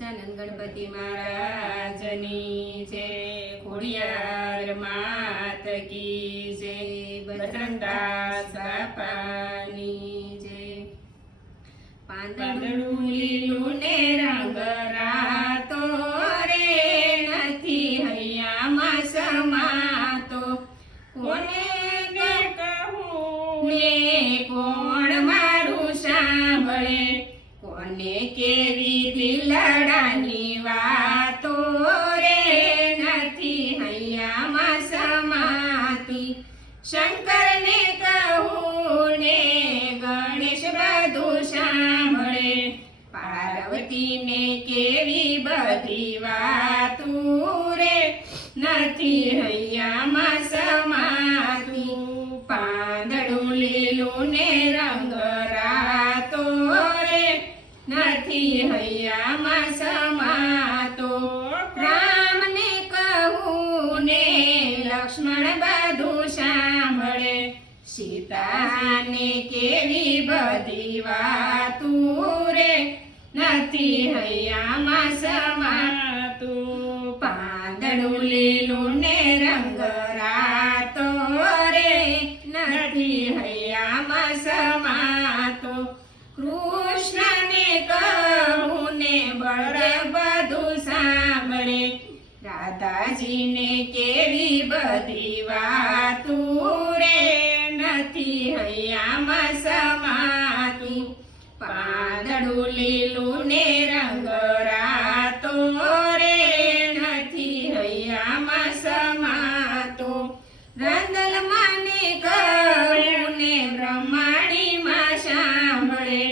ગજાનંદ ગણપતિ મહારાજની જય. ખોડિયાર માત કી જય. બજરંગદાસ બાપાની જય. પાંદડું લીલું ને રંગ રાતો રે નથી હૈયામાં સમાતો. કોને કહું? ને કોણ મારું સાંભળે? કોને કેવી દિલડાની વાતો રે નથી હૈયામાં સમાતી? શંકરને કહું ને ગણેશ બધું સાંભળે, પાર્વતીને કેવી બધી વાતું રે નથી હૈયામાં સમાતી? પાંદડું લીલું ને રંગ નથી હૈયામાં સમાતો રામને કહું ને લક્ષ્મણ બધું સાંભળે. સીતાને કેવી બધી વાતું રે. નથી હૈયામાં સમાતું પાંદડું લીલું રાધાજીને કેવી બધી વાતું રે નથી હૈયામાં સમાતું. પાંદડું લીલું ને રંગ રાતો રે નથી હૈયામાં સમાતું. રંગલ માને કરું ને બ્રહ્માણીમાં સાંભળે.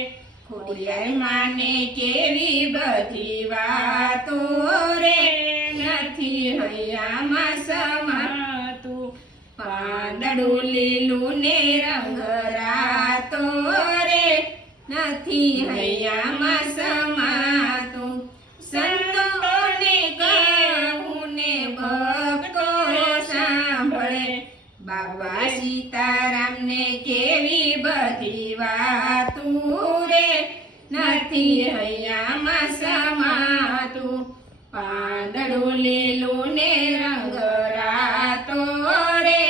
ખોડિયાર માને કેવી બધી વાતો હૈયામાં સમાતું. પાંદડું લીલું ને રંગ રાતો રે નથી હૈયામાં સમાતું સંતોને કહું ને ભક્તો સાંભળે. બાબા સીતારામને કેવી બધી વાતું રે? નથી હૈયામાં સમાતું પાંદડું લીલું ને રંગ રાતો રે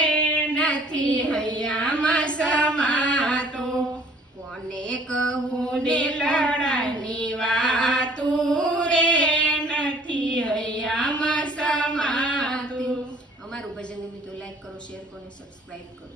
નથી હૈયામાં સમાતું. કોને કહું ને લડાની વાતું રે નથી હૈયામાં સમાતું. અમારું ભજન મિત્રો લાઈક કરો શેર કરો અને સબસ્ક્રાઈબ કરો.